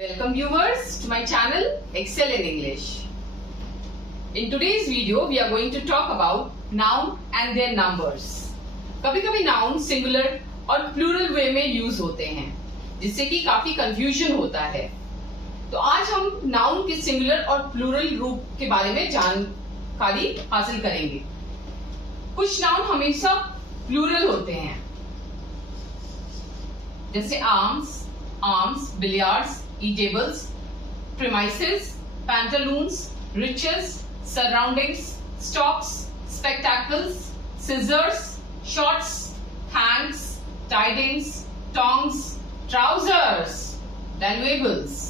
Welcome viewers to my channel Excel in English. In today's video we are going to talk about noun and their numbers. कभी कभी noun singular और plural वे में use होते हैं जिससे कि काफी कंफ्यूजन होता है। तो आज हम नाउन के सिंगुलर और प्लूरल रूप के बारे में जानकारी हासिल करेंगे। कुछ नाउन हमेशा प्लूरल होते हैं जैसे arms, billiards, eatables, premises, pantaloons, riches, surroundings, stocks, spectacles, scissors, shorts, hands, tidings, tongs, trousers, valuables,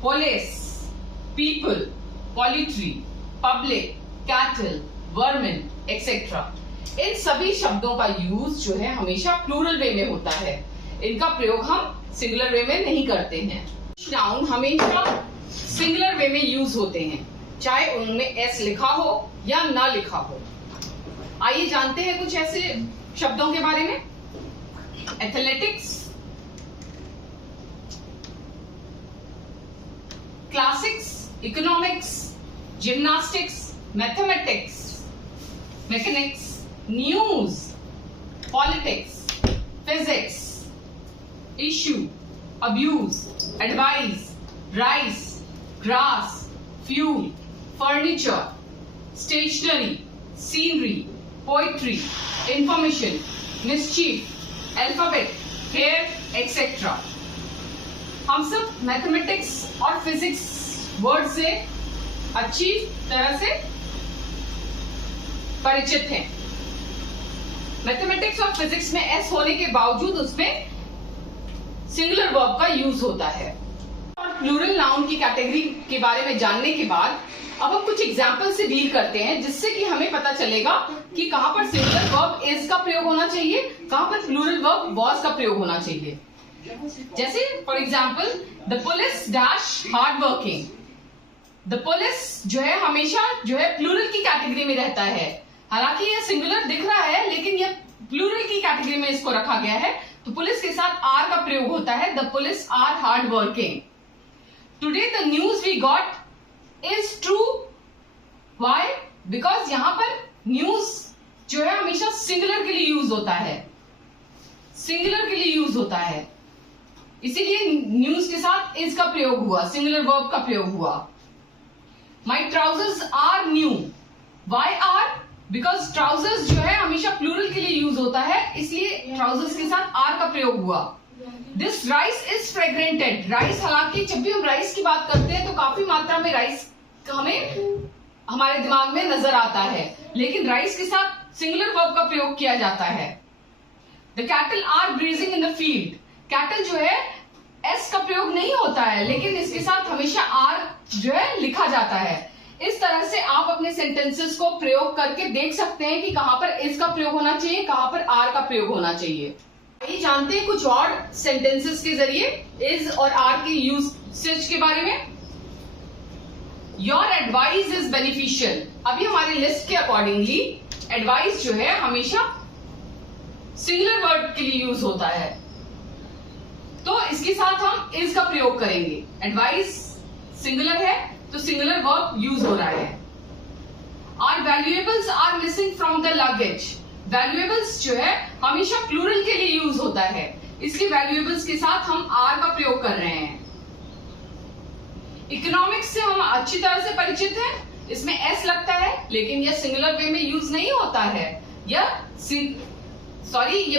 police, people, poultry, public, cattle, vermin, etc. इन सभी शब्दों का यूज जो है हमेशा प्लूरल वे में होता है। इनका प्रयोग हम सिंगुलर वे में नहीं करते हैं। नाउन हमेशा सिंगुलर वे में यूज होते हैं चाहे उनमें एस लिखा हो या ना लिखा हो। आइए जानते हैं कुछ ऐसे शब्दों के बारे में। Athletics, classics, economics, gymnastics, mathematics, mechanics, news, politics, physics, issue, abuse, advise, rice, grass, fuel, furniture, stationery, scenery, poetry, information, mischief, alphabet, hair, etc. हम सब मैथमेटिक्स और फिजिक्स वर्ड से अच्छी तरह से परिचित हैं। मैथमेटिक्स और फिजिक्स में एस होने के बावजूद उसमें सिंगुलर वर्ब का यूज होता है। और प्लूरल नाउन की कैटेगरी के बारे में जानने के बाद अब हम कुछ एग्जाम्पल से डील करते हैं जिससे कि हमें पता चलेगा कि कहां पर सिंगुलर वर्ब इज का प्रयोग होना चाहिए, कहां पर प्लूरल वर्ब वॉज का प्रयोग होना चाहिए। जैसे for example the police dash hard working. The police जो है हमेशा जो है प्लूरल की कैटेगरी में रहता है। हालांकि यह सिंगुलर दिख रहा है लेकिन यह प्लूरल की कैटेगरी में इसको रखा गया है। तो पुलिस के साथ आर का प्रयोग होता है। The police are hard working. Today the news we got is true. Why? Because यहां पर न्यूज जो है हमेशा सिंगुलर के लिए यूज होता है, सिंगुलर के लिए यूज होता है, इसीलिए न्यूज के साथ इज का प्रयोग हुआ, सिंगुलर वर्ब का प्रयोग हुआ। My trousers are new. Why are? Because trousers जो है हमेशा प्लूरल के लिए यूज होता है, इसलिए ट्राउजर्स के साथ आर का प्रयोग हुआ। This rice is fragranted. Rice, हालांकि जब भी हम राइस की बात करते हैं तो काफी मात्रा में राइस हमें हमारे दिमाग में नजर आता है, लेकिन राइस के साथ सिंगुलर वर्ब का प्रयोग किया जाता है। The cattle are breezing in the field. Cattle जो है एस का प्रयोग नहीं होता है लेकिन इसके साथ हमेशा आर जो है लिखा जाता है। इस तरह से आप अपने सेंटेंसेस को प्रयोग करके देख सकते हैं कि कहां पर इज का प्रयोग होना चाहिए, कहां पर आर का प्रयोग होना चाहिए। आइए जानते हैं कुछ और सेंटेंसेस के जरिए इज और आर के यूसेज के बारे में। Your advice is beneficial. अभी हमारे लिस्ट के अकॉर्डिंगली एडवाइस जो है हमेशा सिंगुलर वर्ड के लिए यूज होता है, तो इसके साथ हम इज का प्रयोग करेंगे। एडवाइस सिंगुलर है तो सिंगुलर वर्ब यूज हो रहा है। Our valuables are missing from the luggage. Valuables जो है हमेशा प्लूरल के लिए यूज होता है, इसलिए वैल्यूएबल्स के साथ हम आर का प्रयोग कर रहे हैं। इकोनॉमिक्स से हम अच्छी तरह से परिचित हैं, इसमें एस लगता है लेकिन यह सिंगुलर वे में यूज नहीं होता है। यह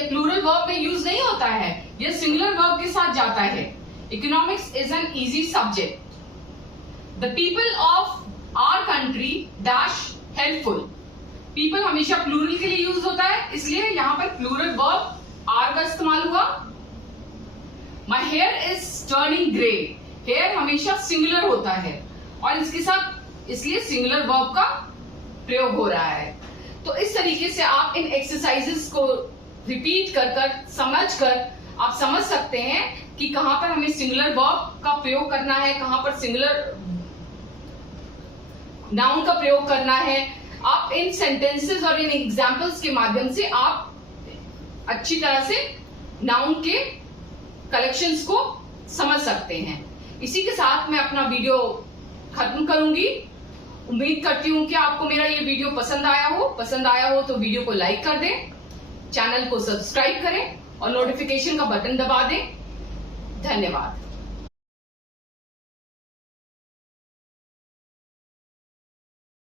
प्लूरल वर्ब में यूज नहीं होता है, यह सिंगुलर वर्ब के साथ जाता है। Economics is an easy subject. The people of our country dash helpful. People हमेशा प्लूरल के लिए यूज होता है, इसलिए यहां पर प्लूरल वर्ब आर का इस्तेमाल हुआ। My hair is turning grey. Hair हमेशा सिंगुलर होता है और इसके साथ इसलिए सिंगुलर वर्ब का प्रयोग हो रहा है। तो इस तरीके से आप इन एक्सरसाइजेस को रिपीट कर समझकर आप समझ सकते हैं कि कहां पर हमें सिंगुलर वर्ब का प्रयोग करना है, कहां पर सिंगुलर नाउन का प्रयोग करना है। आप इन सेंटेंसेस और इन एग्जाम्पल्स के माध्यम से आप अच्छी तरह से नाउन के कलेक्शंस को समझ सकते हैं। इसी के साथ मैं अपना वीडियो खत्म करूंगी। उम्मीद करती हूं कि आपको मेरा ये वीडियो पसंद आया हो तो वीडियो को लाइक कर दें, चैनल को सब्सक्राइब करें और नोटिफिकेशन का बटन दबा दें। धन्यवाद।